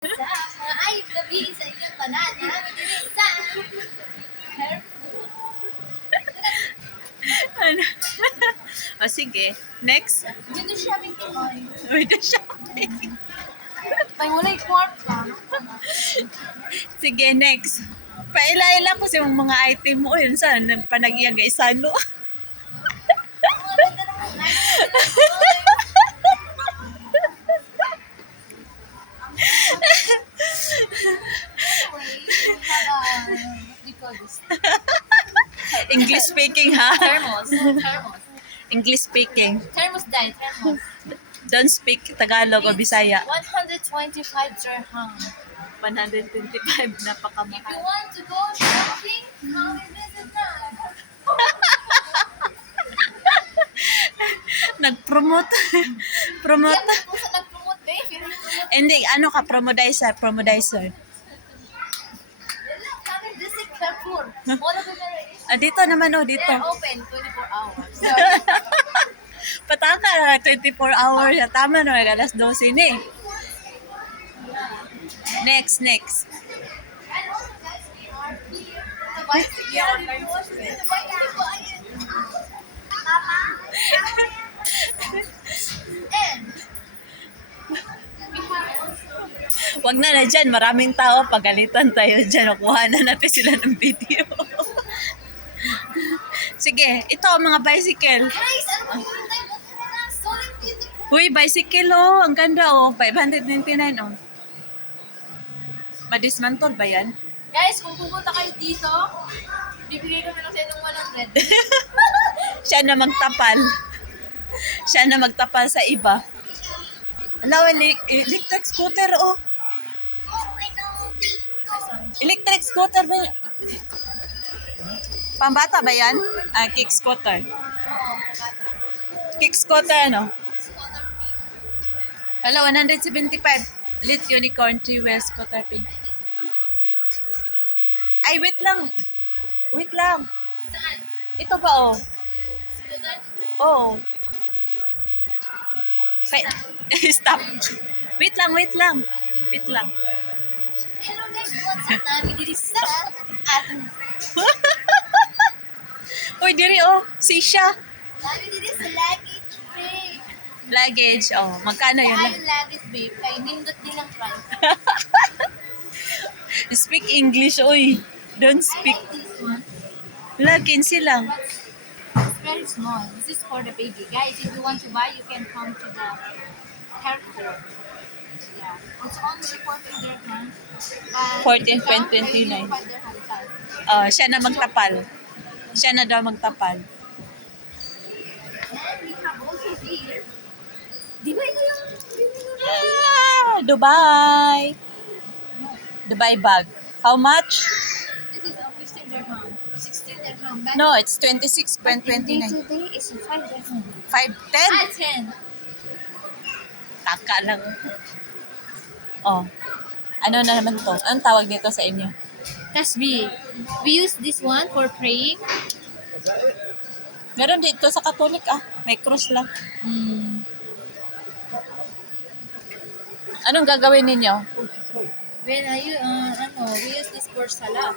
Sa mga ayub gabi sa inyong tanan, namin din sa Carrefour. Ano? O sige, next. Window shopping Pinoy. Window shopping. Tayo wala yung kwarta. Sige, next. Paila-ila ko sa mga item mo. Yun saan? Panag-iyag isano. Mga ganda naman. English speaking, ha? Thermos. Thermos. English speaking. Thermos dye. Thermos. Don't speak Tagalog o Bisaya. 125 dirham. 125, If napakamahal. you want to go shopping, come and visit na. Nag-promote. Promote. Yan po sa nag-promote, babe. Pero yung promote. Hindi, ano ka? Promodizer. Promodizer. Yan lang, come and visit Carrefour. All of them are Dito naman, oh, dito. they're open 24 hours. So, Pataka na 24 hours. Tama na, alas 12 na eh. Next. and also guys, we are here to buy online shopping. To buy and we have also Wag na dyan. Maraming tao. Pagalitan tayo dyan. Kuha na natin sila ng video. Sige, ito mga bicycle. guys, ano ba yung tayo na solid beautiful. Uy, bicycle oh. Ang ganda oh. 599 oh. Madismantle ba yan? Guys, kung pupunta kayo dito, bibigay kami lang sa inyong 100. Siya na magtapal. Siya na magtapal sa iba. Alaw, electric scooter oh. Electric scooter ba yan? Pambata ba yan? Kick scooter. Kick scooter ano? Ala, 175. Lit unicorn 3-wheel scooter pink. Ay, wait lang. Wait lang. Saan? Ito ba oh? Oh. Stop. Wait lang. Wait lang. Hello guys, what's up? Namin diri sa ating Uy, diri oh. Sisha. namin diri sa luggage, babe. Luggage. Oh, magkano yun? Ay, luggage, babe. Kay nindot din ang price. Speak English, oy. Don't I speak. like this one. Lagin silang. But it's very small. This is for the baby. Guys, if you want to buy, you can come to the Carrefour. Yeah. It's only 14 dirhams. 14.29. Siya na magtapal. Siya na daw magtapal. And we have also here. Di ba ito yung Dubai. Dubai bag. How much? This is 15 dirham. 16 dirham. But No, it's day 26.29. today is 5 dirham. 5.10. 10. Taka lang. Oh. Ano na naman to? Anong tawag dito sa inyo? Tasbih. We use this one for praying. Meron dito sa Catholic May cross lang. Anong gagawin ninyo? When we use this for salah.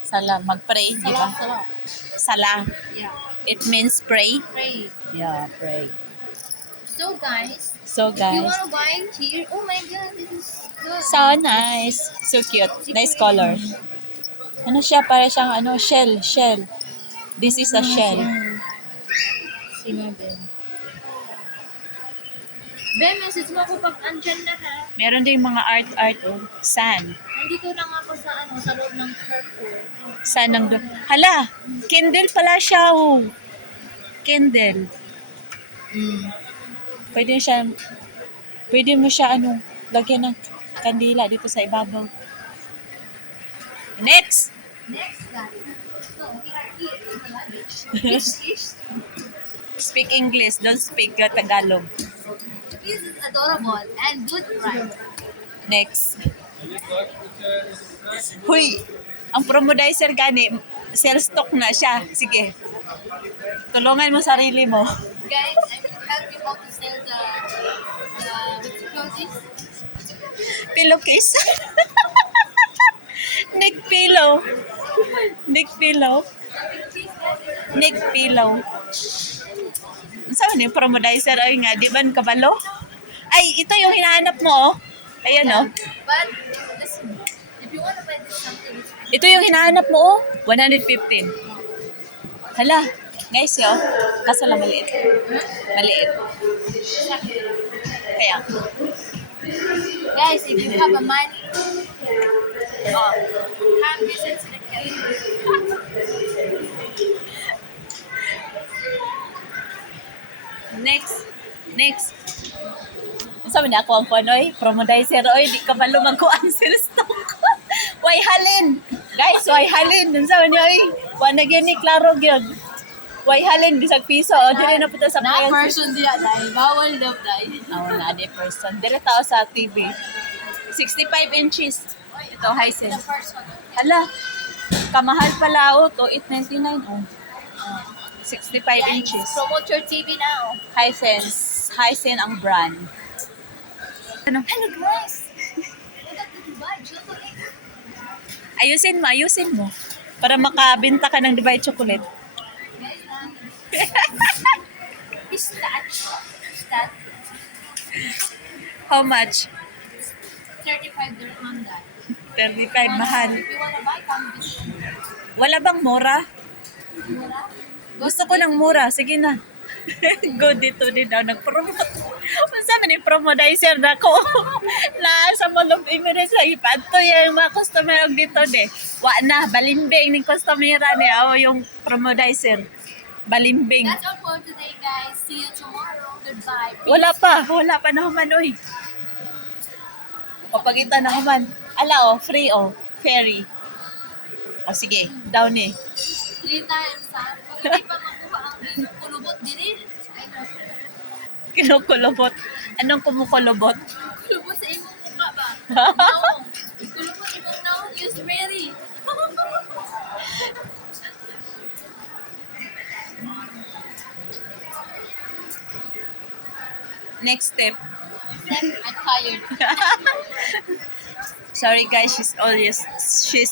Sala, mag-pray, di ba? Salah. Sala. Yeah. It means pray. Pray. Yeah, pray. So guys, So if you guys, want to buy here, oh my god, this is good. so nice. So cute. Nice color. Ano siya? Para siyang shell. This is a shell. Sige, Ben. Ben, message mo ako pag andyan na ha. Meron din mga art oh. Sand. Nandito lang ako sa loob ng Carrefour. Sand ng Hala! Kindle pala siya oh. Kindle. Pwede mo siya lagyan ng kandila dito sa ibabaw. Next! Next, guys. So, we are here in the luggage. Speak English, don't speak Tagalog. This is adorable and good price. Next. Huy! Ang promodizer gani, sell stock na siya. Sige. Tulungan mo sarili mo. Guys, I will help you how to sell the what you call this? Pillowcase. Neck pillow. Neck pillow. Neck pillow. Saan ni promodizer ay nga, di ba kabalo? Ay, ito yung hinahanap mo, oh. Ayan, oh. But, listen, if you want to buy this something, Ito yung hinahanap mo, oh. 115. Hala, guys, yo. Kaso lang maliit. Maliit. Kaya, guys, if you have a money, come visit to the cafe. next. Sabi niya ako ang kuanoy, promodizer, oy, di ka ba lumagkuan sila stock. Why halin? Guys, why halin? Sabi niya, oy, kuan na gyud ni klaro gyud. Why halin bisag piso, o dire na puta sa Na price. person diya, dahil bawal daw dahil. Na di person. Dire tao sa TV. 65 inches. Ito, The Hisense. first one. Hala, kamahal pala, oh, to 899, oh. 65 inches. Promote your TV now. Hisense ang brand. Ano? Hello guys! Welcome to Dubai Chocolate. Ayusin mo. Para makabenta ka ng Dubai chocolate. Pistachio. How much? 35 dirham that. 35, mahal. If you wanna buy, come visit. Wala bang mura? Mura? Gusto ko ng mura. Sige na. Go dito din daw. Nag-promote. Sabi ni promodizer na ko. Na sa Mall of Emirates sa ipadto yung mga customer og dito de. Wa na. Balimbing ng customer ni. Oh, yung promodizer. Balimbing. That's all for today guys. See you tomorrow. Goodbye. Wala pa na human, oy. Papagita na human. Ala, oh, free, oh. Ferry. O, sige. Down eh. 3 times ha. Kung hindi pa makuha ang kulubot din I know. Kinukulubot. Anong kumukulubot? Kulubot sa imong mukha ba? No. Kulubot imong naong use Mary. Next step. I'm tired. Sorry guys, she's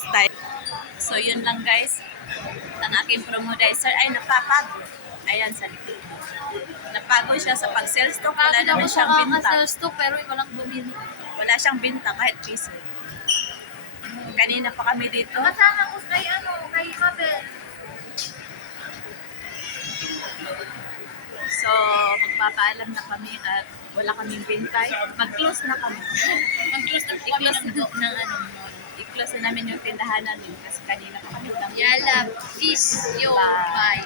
tired. So yun lang guys. Ang aking promodizer ay napapagod. Ayan sa likod. Napagod siya sa pag-sell stock. Wala Pagod ako naman sa siyang binta. kakasales to pero walang bumili. Wala siyang binta kahit piso. Kanina pa kami dito. Kasama ko kay kay Mabel. So, magpapaalam na kami at wala kaming bintay. Mag-close na kami. Mag-close na po kami ng I-close na namin yung tindahan namin kasi kanina pa kami lang. Yala, peace, yo, bye.